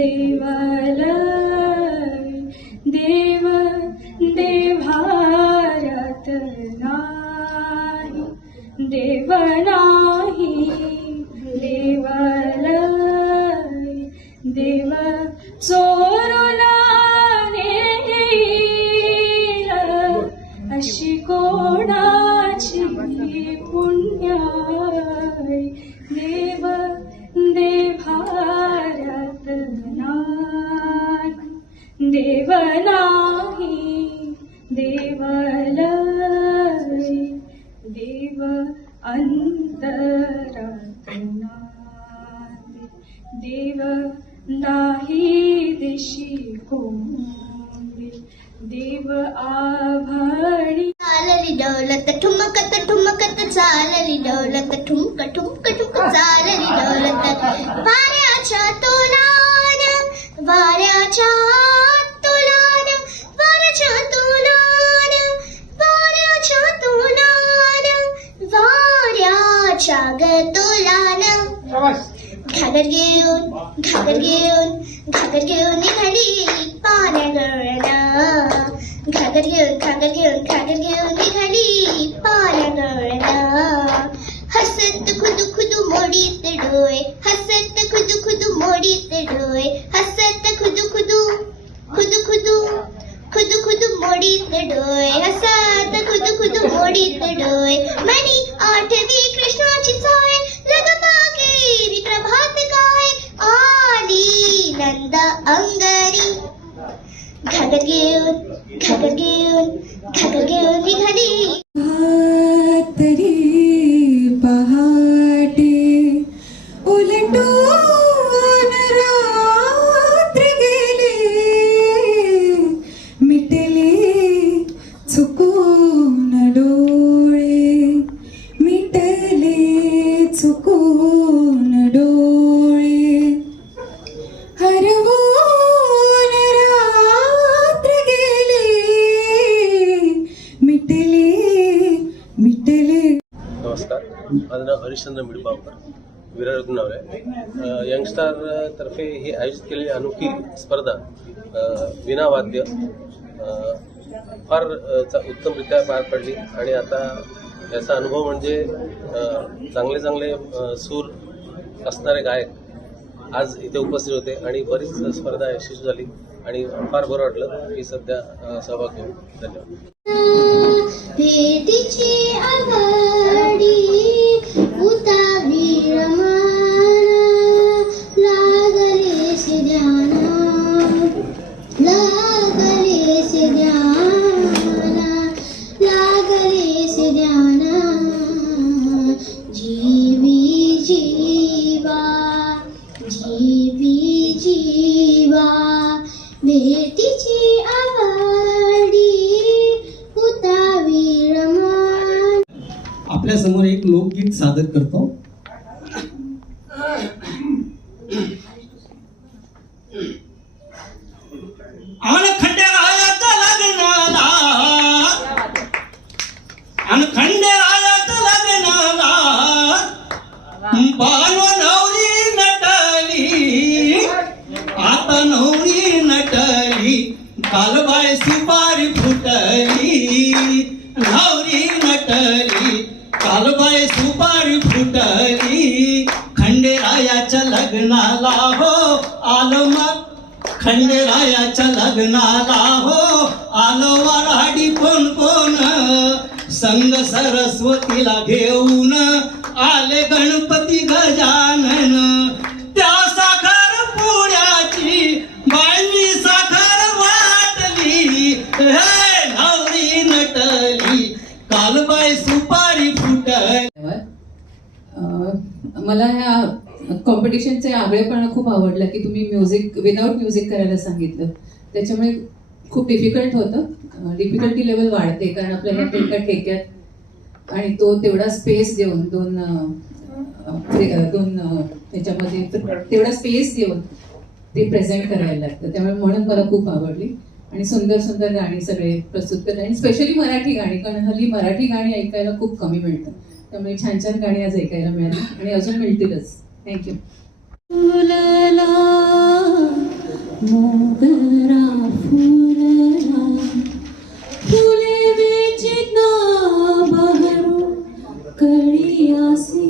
देवाला देव देभारत नाही. देव नाही देवाला देव चोरुला अशी कोणाची पुण्याई देव नाही देवालय देव अंतरात नाही देव नाही दिशी कोंबी देव आभाळी चालली डौलत ठुमकत ठुमकत चालली डौलत ठुमक ठुमक ठुमक चालली डौलत वाऱ्याच्या तुलान वाऱ्याच्या तुलान वाऱ्याच्या तुलान वाऱ्याच्या तुलान वाऱ्याच्या ग तुलान घागर घेऊन घागर घेऊन घागर घेऊन निघाली पाण्या गळणा घागर घेऊन घागर घेऊन घागर घेऊन निघाली पाण्या गळणा हसत खुदू खुदू मोडीत डोळे ಕುದು ಮೋಡಿದ್ದಡೋಯ್ ಹಸಾದ ಕುದು ಕುದು ಮೋಡಿದ್ದಡೋಯ್ ಮನಿ ಆಟವಿ ಕೃಷ್ಣ ಚಿಸಾಯ್ ಲಗಮಾಗೆ ವಿಪ್ರಭಾತಕಾಯ್ ಆಲಿ ನಂದ ಅಂಗರಿ ಘಗರ್ಗೆ ಘಗರ್ಗೆ ಘಗರ್ಗೆ ನಿಘಲಿ माझं नाव हरिश्चंद्र मिडबावकर विरार रुग्णालय आहे यंगस्टार तर्फे ही आयोजित केलेली अनोखी स्पर्धा विनावाद्य फार उत्तमरित्या पार पडली आणि आता याचा अनुभव म्हणजे चांगले चांगले सूर असणारे गायक आज इथे उपस्थित होते आणि बरीच स्पर्धा यशस्वी झाली आणि फार बरं वाटलं की सध्या सहभाग घेऊन धन्यवाद आपल्यासमोर एक लोकगीत सादर करतो. लग्नाला. अन खंडेरायाच्या लग्नाला कालबाय सुपारी फुटली नवरी नटली. कालबाय सुपारी फुटली खंडेरायाच्या लग्नाला हो आलो मग. खंडेरायाच्या लग्नाला हो आलो वराडी कोण कोण. संग सरस्वतीला घेऊन आले गणपती गजानन. हे नवरी नटली कालबाई सुपारी फुटली. मला ह्या कॉम्पिटिशनचे आगळेपणा खूप आवडला की तुम्ही म्युझिक विदाऊट म्युझिक करायला सांगितलं. त्याच्यामुळे खूप डिफिकल्ट होतं. डिफिकल्टी लेवल वाढते कारण आपल्याला एका ठेक्यात आणि तो तेवढा स्पेस देऊन दोन दोन त्याच्यामध्ये तेवढा स्पेस देऊन ते प्रेझेंट करायला लागतं. त्यामुळे म्हणून मला खूप आवडली. आणि सुंदर सुंदर गाणी सगळे प्रस्तुत करतात. आणि स्पेशली मराठी गाणी कारण हल्ली मराठी गाणी ऐकायला खूप कमी मिळतं त्यामुळे छान छान गाणी आज ऐकायला मिळाली आणि अजून मिळतीलच. थँक्यू मोगरा फुले कळी आसी